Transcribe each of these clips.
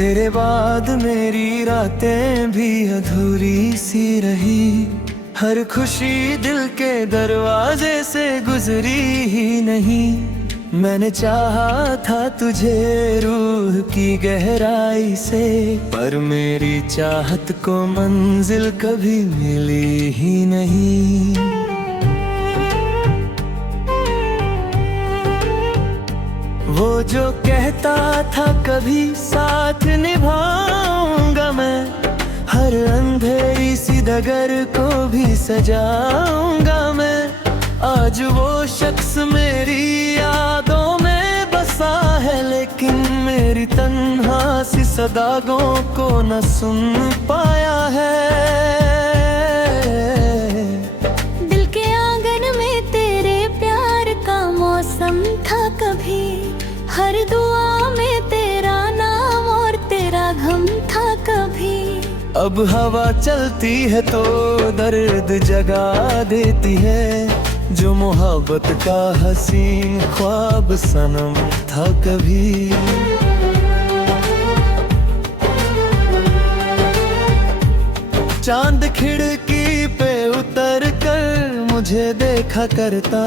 तेरे बाद मेरी रातें भी अधूरी सी रही। हर खुशी दिल के दरवाजे से गुजरी ही नहीं। मैंने चाहा था तुझे रूह की गहराई से, पर मेरी चाहत को मंजिल कभी मिली ही नहीं। वो जो कहता था कभी साथ निभाऊंगा मैं, हर अंधेरी सी डगर को भी सजाऊंगा मैं। आज वो शख्स मेरी यादों में बसा है, लेकिन मेरी तन्हा सी सदागों को न सुन पाया है। दिल के आंगन में तेरे प्यार का मौसम था कभी, हर दुआ में तेरा नाम और तेरा गम था कभी। अब हवा चलती है तो दर्द जगा देती है, जो मोहब्बत का हसीन ख्वाब सनम था कभी। चांद खिड़की पे उतर कर मुझे देखा करता,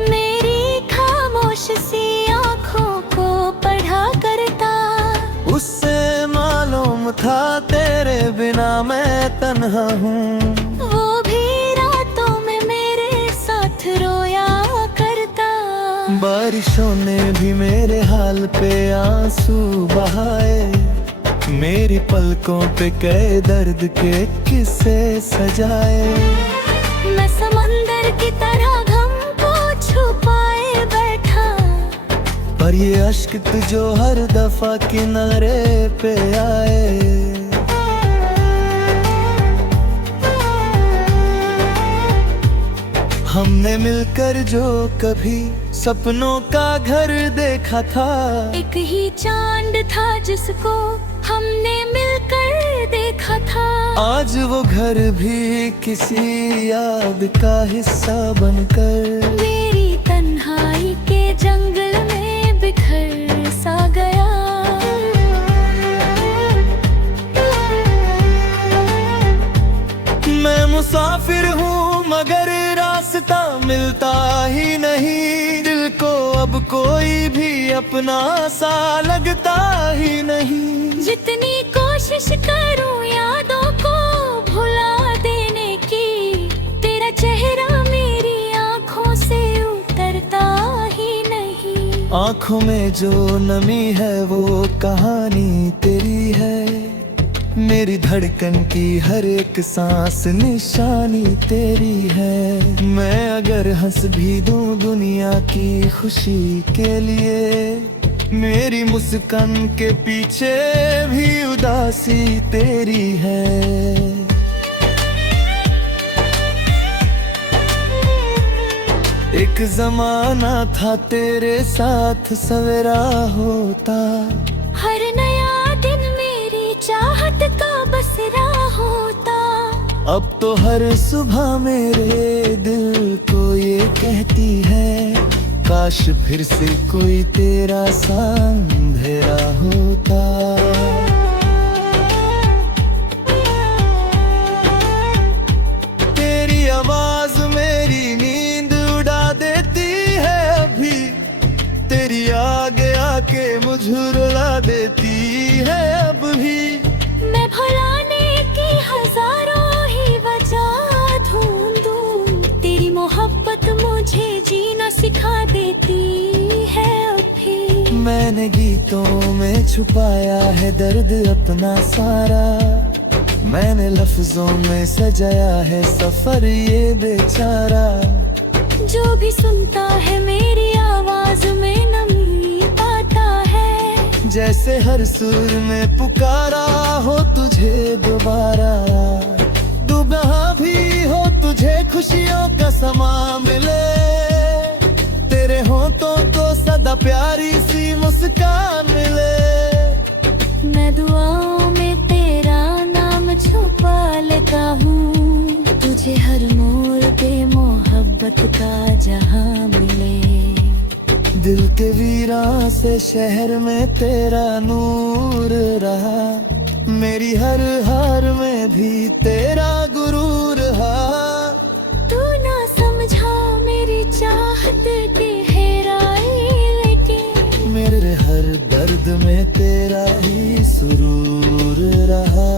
मेरी खामोश सी आँखों को पढ़ा करता। उससे मालूम था तेरे बिना मैं तन्हा हूँ। वो भी रातों में मेरे साथ रोया करता। बारिशों ने भी मेरे हाल पे आंसू बहाए, मेरी पलकों पे कई दर्द के किस्से सजाए। मैं समंदर की तरह गम को छुपाए बैठा, पर ये अश्क जो हर दफा किनारे पे आए। हमने मिलकर जो कभी सपनों का घर देखा था, एक ही चांद था जिसको हमने मिलकर देखा था। आज वो घर भी किसी याद का हिस्सा बनकर मेरी तन्हाई के जंगल में बिखर सा गया। मैं मुसाफिर हूँ मगर रास्ता मिलता ही नहीं। दिल को अब कोई भी अपना सा लगता ही नहीं। जितनी कोशिश करूं यादों को भुला देने की, तेरा चेहरा मेरी आंखों से उतरता ही नहीं। आंखों में जो नमी है वो कहानी तेरी है, मेरी धड़कन की हर एक सांस निशानी तेरी है। मैं अगर हंस भी दूं दुनिया की खुशी के लिए, मेरी मुस्कान के पीछे भी उदासी तेरी है। एक जमाना था तेरे साथ सवेरा होता, हर नया दिन मेरी चाहत का बसरा होता। अब तो हर सुबह मेरे दिल को ये कहती है, काश फिर से कोई तेरा सा अंधेरा होता। तेरी आवाज मेरी नींद उड़ा देती है अभी, तेरी आगे आके मुझे रुला देती है अब भी। मैं भुलाने की हजारों ही वजह ढूंढूं, तेरी मोहब्बत मुझे जीना सिखा देती है अभी। मैंने गीतों में छुपाया है दर्द अपना सारा, मैंने लफ्जों में सजाया है सफर ये बेचारा। जो भी सुनता है मेरी आवाज में नमी पाता है, जैसे हर सुर में पुकारा हो तुझे दोबारा। डूबा भी हो तुझे खुशियों का समा मिले, तेरे होठों को सदा प्यारी सी मुस्कान मिले। मैं दुआओं में तेरा नाम छुपा लेता हूँ, तुझे हर मोड़ पे मोहब्बत का जहां मिले। दिल के वीर राह से शहर में तेरा नूर रहा, मेरी हर हार में भी तेरा गुरूर रहा। तू ना समझा मेरी चाहत की हेराई, लेकिन मेरे हर दर्द में तेरा ही सुरूर रहा।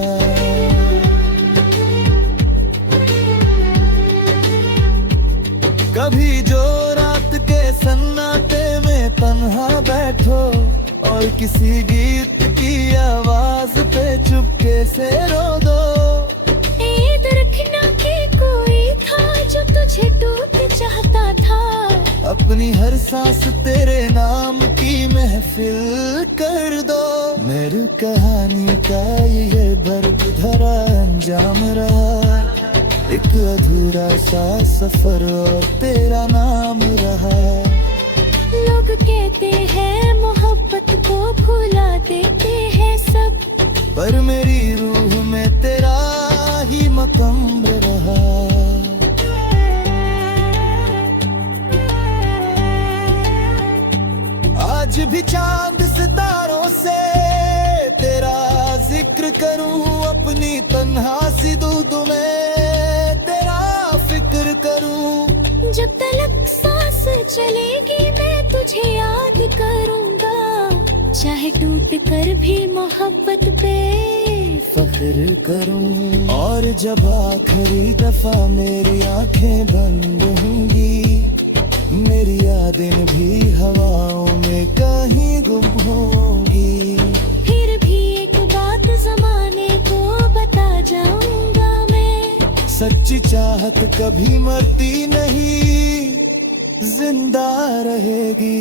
कभी जो रात के सन्नाटे में तन्हा बैठो और किसी गीत की आवाज पे चुपके से रो दो। याद रखना कि कोई था जो तुझे टूट चाहता था, अपनी हर सांस तेरे नाम की महफिल कर दो। मेरी कहानी का ये दर्द भरा अंजाम रहा, एक अधूरा सा सफर और तेरा नाम रहा। लोग कहते हैं मोहब्बत को भुला देते हैं सब, पर मेरी रूह में तेरा ही मकम रहा। आज भी चांद सितारों से तेरा जिक्र करूं, अपनी तन्हा सी दूध में तेरा फिक्र करूं। जब तलक सांस चलेगी मैं तुझे याद करूंगा, चाहे टूट कर भी मोहब्बत पे फख्र करूं। और जब आखिरी दफा मेरी आंखें बंद होंगी, मेरी यादें भी हवाओं में कहीं गुम होंगी, फिर भी एक बात जमाने को बता जाऊंगा मैं, सच्ची चाहत कभी मरती नहीं, जिंदा रहेगी।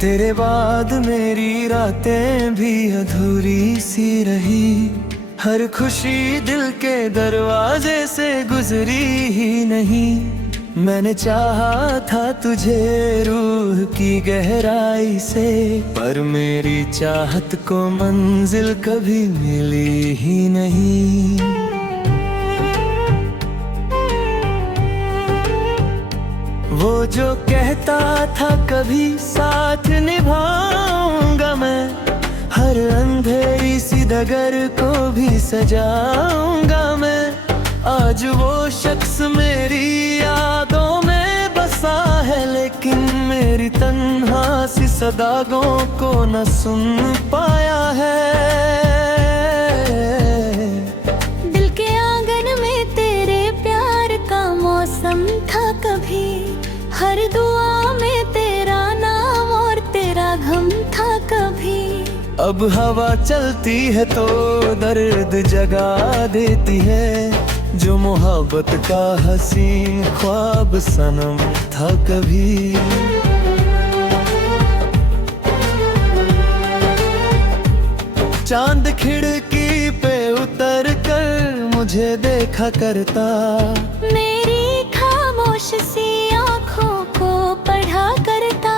तेरे बाद मेरी रातें भी अधूरी सी रही, हर खुशी दिल के दरवाजे से गुजरी ही नहीं। मैंने चाहा था तुझे रूह की गहराई से, पर मेरी चाहत को मंजिल कभी मिली ही नहीं। वो जो कहता था कभी साथ निभाऊंगा मैं, हर अंधेरी सी डगर को भी सजाऊंगा मैं। आज वो शख्स मेरी यादों में बसा है, लेकिन मेरी तन्हा सी सदागों को न सुन पाया है। दिल के आंगन में तेरे प्यार का मौसम था कभी, हर दुआ में तेरा नाम और तेरा गम था कभी। अब हवा चलती है तो दर्द जगा देती है, जो मोहब्बत का हसीन ख्वाब सनम था कभी। चांद खिड़की पे उतर कर मुझे देखा करता, मेरी खामोश सी आँखों को पढ़ा करता।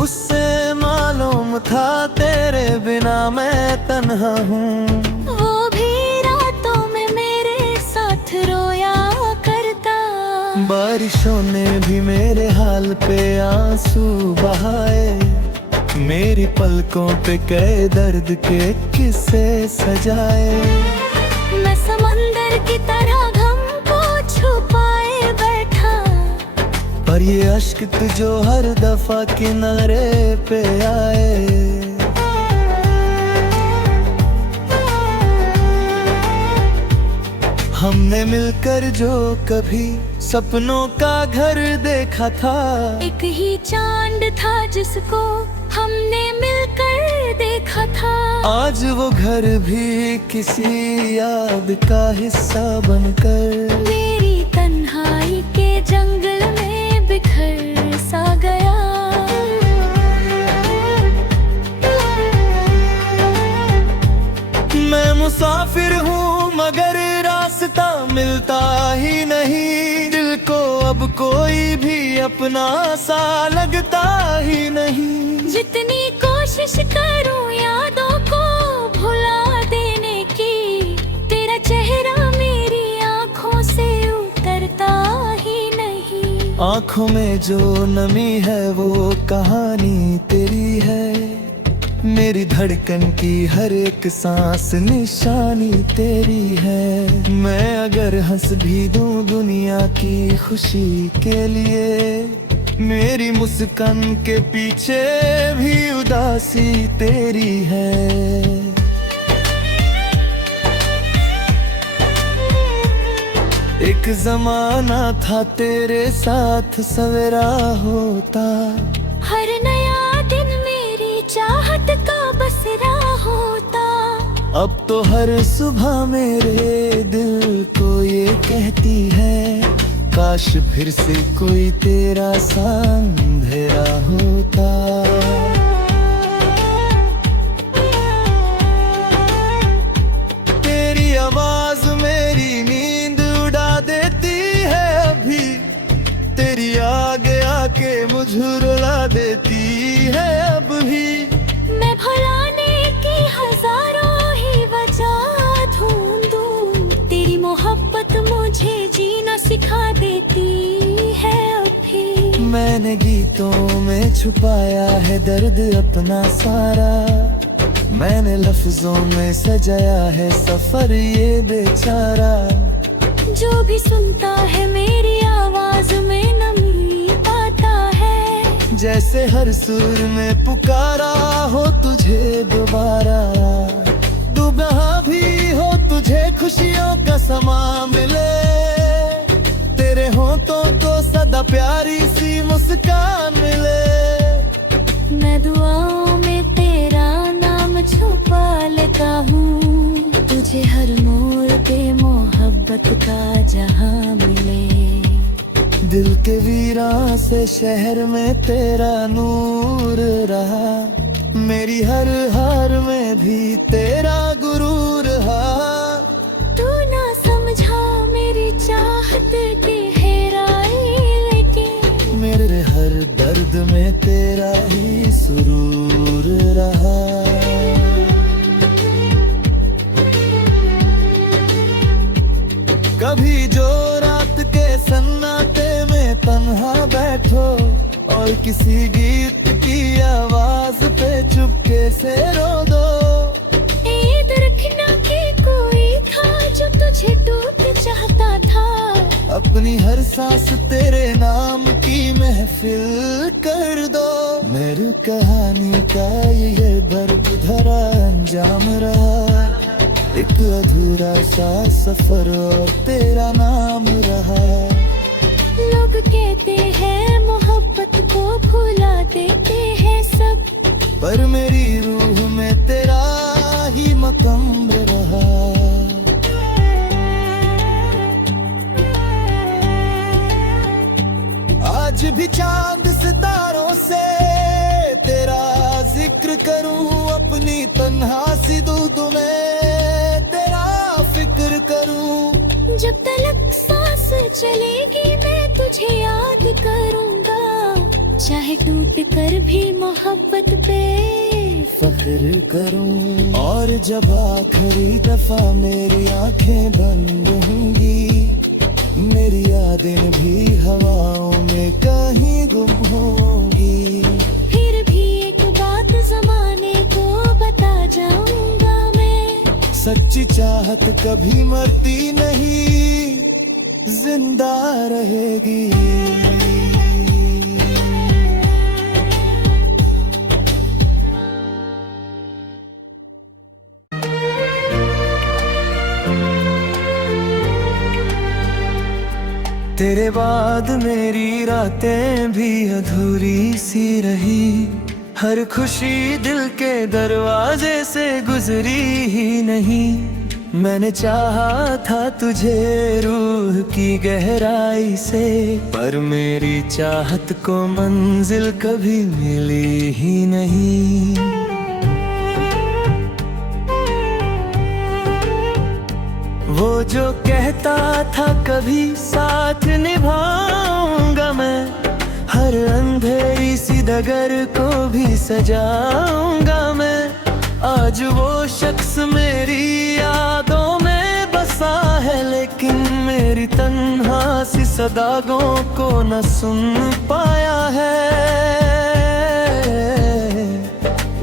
उससे मालूम था तेरे बिना मैं तन्हा हूँ, वो भी रातों में मेरे साथ रोया करता। बारिशों ने भी मेरे हाल पे आंसू बहाए, मेरी पलकों पे कई दर्द के किस्से सजाए। मैं समंदर की तरह गम को छुपाए बैठा, पर ये अश्क जो हर दफा किनारे पे आए। हमने मिलकर जो कभी सपनों का घर देखा था, एक ही चांद था जिसको हमने मिलकर देखा था। आज वो घर भी किसी याद का हिस्सा बनकर मेरी तन्हाई के जंगल में बिखर सा गया। मैं मुसाफिर हूँ मगर रास्ता मिलता ही नहीं, दिल को अब कोई भी अपना सा लगता ही नहीं। जितनी कोशिश करूं आँखों में जो नमी है वो कहानी तेरी है। मेरी धड़कन की हर एक सांस निशानी तेरी है। मैं अगर हंस भी दूं दुनिया की खुशी के लिए, मेरी मुस्कान के पीछे भी उदासी तेरी है। एक जमाना था तेरे साथ सवेरा होता, हर नया दिन मेरी चाहत का बसेरा होता। अब तो हर सुबह मेरे दिल को ये कहती है, काश फिर से कोई तेरा सा अंधेरा होता। तेरी आवाज मेरी नींद उड़ा देती है अभी, तेरी आगे आके मुझे रुला देती है अब भी। मैं भुलाने की हजारों ही वजह ढूंढूं, तेरी मोहब्बत मुझे जीना सिखा देती है अभी। मैंने गीतों में छुपाया है दर्द अपना सारा, मैंने लफ्जों में सजाया है सफर ये बेचारा। जो भी सुनता है मेरी आवाज में नमी पाता है, जैसे हर सुर में पुकारा हो तुझे दोबारा। दुबहा भी हो तुझे खुशियों का समा मिले, तेरे होठों को सदा प्यारी सी मुस्कान मिले। मैं दुआओं में तेरा नाम छुपा लेता हूँ, तुझे हर मोड़ पे मोहब्बत का जहां मिले। दिल के वीरान से शहर में तेरा नूर रहा, मेरी हर हार में भी तेरा गुरूर रहा। तू ना समझा मेरी चाहत की गहराई, लेकिन मेरे हर दर्द में तेरा ही सुरूर रहा। कभी जो रात के सन्नाटे में तन्हा बैठो और किसी गीत की आवाज पे चुपके से रो दो। याद रखना कि कोई था जो तुझे टूट चाहता था, अपनी हर सांस तेरे नाम की महफिल कर दो। मेरी कहानी का ये दर्द भरा अंजाम रहा, एक अधूरा सा सफर और तेरा नाम रहा। लोग कहते हैं मोहब्बत को भुला देते हैं सब, पर मेरी रूह में तेरा ही मकाम रहा। आज भी चांद सितारों से तेरा जिक्र करूं, अपनी तन्हा सी दूध में तेरा फिक्र करूं। जब तलक सांस चलेगी मैं तुझे याद करूंगा, चाहे टूट कर भी मोहब्बत पे फख्र करूं। और जब आखिरी दफा मेरी आंखें बंद होंगी, मेरी यादें भी हवाओं में कहीं गुम होंगी। फिर भी एक बात जमाने को बता जाऊंगा मैं, सच्ची चाहत कभी मरती नहीं, जिंदा रहेगी। तेरे बाद मेरी रातें भी अधूरी सी रही, हर खुशी दिल के दरवाजे से गुजरी ही नहीं। मैंने चाहा था तुझे रूह की गहराई से, पर मेरी चाहत को मंजिल कभी मिली ही नहीं। वो जो कहता था कभी साथ निभाऊंगा मैं, हर अंधेरी सी डगर को भी सजाऊंगा मैं। आज वो शख्स मेरी यादों में बसा है, लेकिन मेरी तन्हा सी सदागों को न सुन पाया है।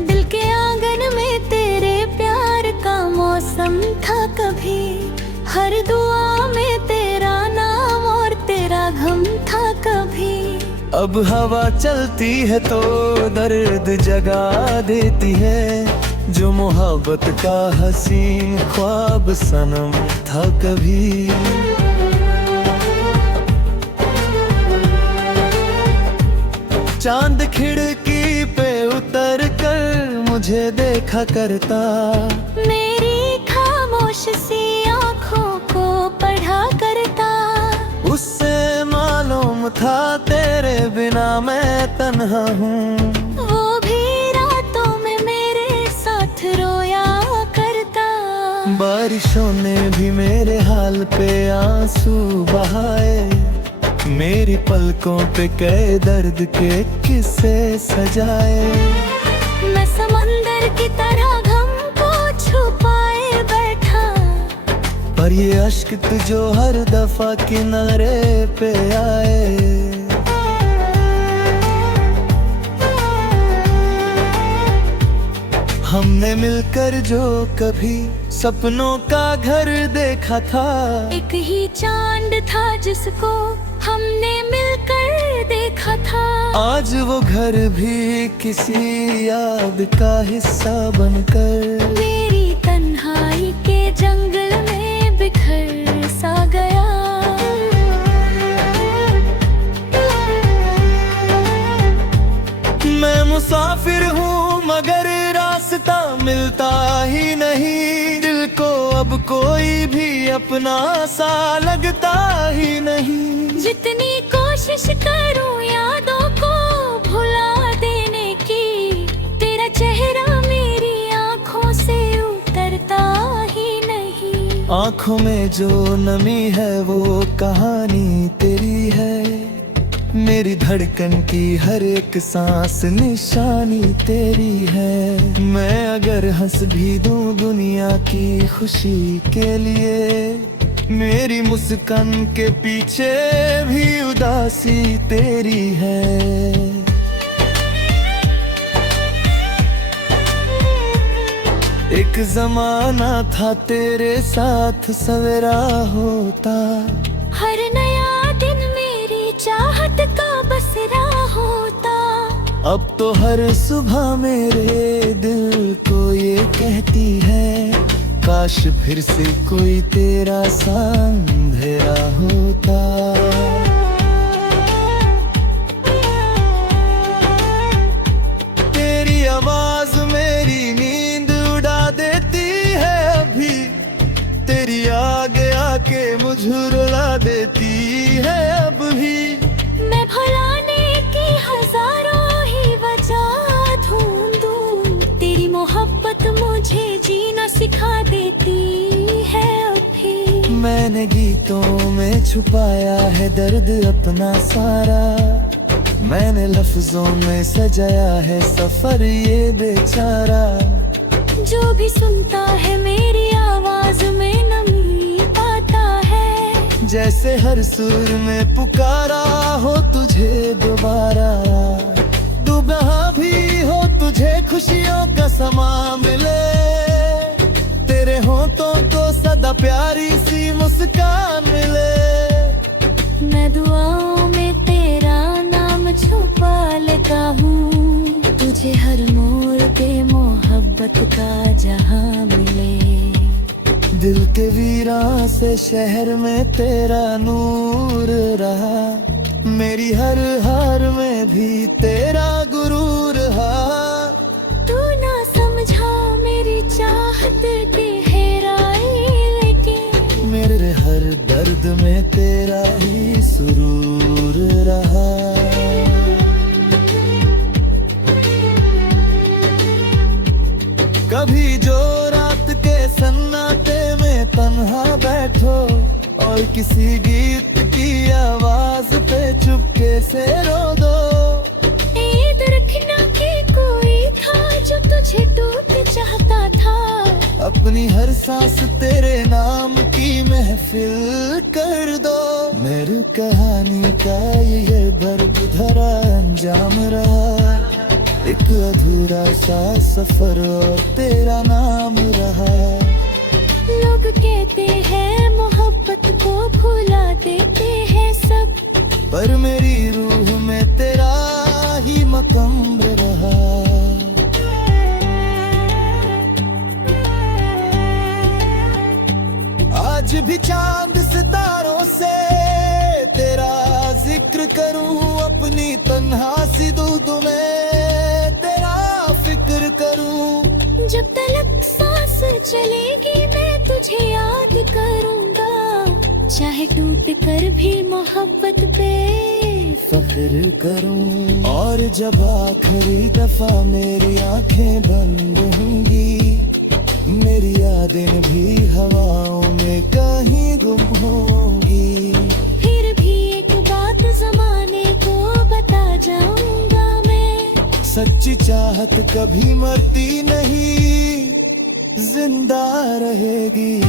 दिल के आंगन में तेरे प्यार का मौसम था कभी, हर दुआ में तेरा नाम और तेरा गम था कभी। अब हवा चलती है तो दर्द जगा देती है, जो मोहब्बत का हसीन ख्वाब सनम था कभी। चांद खिड़की पे उतर कर मुझे देखा करता, मेरी खामोश सी आँखों को पढ़ा करता। उससे मालूम था तेरे बिना मैं तन्हा हूँ, वो भी रातों में मेरे साथ रोया करता। बारिशों ने भी मेरे हाल पे आंसू बहाए, मेरी पलकों पे कई दर्द के किस्से सजाए। मैं समंदर की तरह गम को छुपाए बैठा, पर ये अश्क तुझो हर दफा किनारे पे आए। हमने मिलकर जो कभी सपनों का घर देखा था, एक ही चांद था जिसको हमने मिलकर देखा था। आज वो घर भी किसी याद का हिस्सा बनकर मेरी तन्हाई के जंगल में बिखर सा गया। मैं मुसाफिर हूँ मगर रास्ता मिलता ही नहीं, दिल को अब कोई भी अपना सा लगता ही नहीं। जितनी कोशिश करूं यादों को भुला देने की, तेरा चेहरा मेरी आंखों से उतरता ही नहीं। आंखों में जो नमी है वो कहानी तेरी है, मेरी धड़कन की हर एक सांस निशानी तेरी है। मैं अगर हंस भी दूं दुनिया की खुशी के लिए, मेरी मुस्कान के पीछे भी उदासी तेरी है। एक जमाना था तेरे साथ सवेरा होता, हर नया दिन मेरी चाहत का बसरा होता। अब तो हर सुबह मेरे दिल को ये कहती है, काश फिर से कोई तेरा सा अंधेरा होता। तेरी आवाज मेरी नींद उड़ा देती है अभी, तेरी आगे आके मुझे रुला देती है अब भी। मैं भुलाने की हजारों ही वजह ढूंढूं, तेरी मोहब्बत मुझे जीना सिखा देती है अभी। मैंने गीतों में छुपाया है दर्द अपना सारा, मैंने लफ्जों में सजाया है सफर ये बेचारा। जो भी सुनता है मेरी आवाज में नमी पाता है, जैसे हर सुर में पुकारा हो तुझे दोबारा। दुबहा भी हो तुझे खुशियों का समा मिले, तेरे होठों को सदा प्यारी सी मुस्कान मिले। मैं दुआओं में तेरा नाम छुपा लेता हूँ, तुझे हर मोड़ पे मोहब्बत का जहां मिले। दिल के वीरान से शहर में तेरा नूर रहा, मेरी हर हार में भी तेरा गुरूर रहा। तू ना समझा मेरी चाहत की गहराई, लेकिन मेरे हर दर्द में तेरा ही सुरूर रहा। कभी जो रात के सन्नाटे में तन्हा बैठो और किसी गीत की आवाज पे चुपके से रो दो। याद रखना कि कोई था जो तुझे टूट चाहता था, अब अपनी हर सांस तेरे नाम की महफिल कर दो। मेरी कहानी का ये बर्द धरा अंजाम रहा, एक अधूरा सा सफर और तेरा नाम रहा। लोग कहते हैं मोहब्बत को भुला देते हैं सब, पर मेरी रूह में तेरा ही मकाम रहा। आज भी चांद सितारों से तेरा जिक्र करूं, अपनी तन्हा सी दूध में तेरा फिक्र करूं। जब तलक सांस चलेगी मैं तुझे याद करूंगा, चाहे टूट कर भी मोहब्बत पे फख्र करूं। और जब आखिरी दफा मेरी आंखें बंद होंगी, मेरी यादें भी हवाओं में कहीं गुम होंगी। फिर भी एक बात जमाने को बता जाऊंगा मैं, सच्ची चाहत कभी मरती नहीं, जिंदा रहेगी।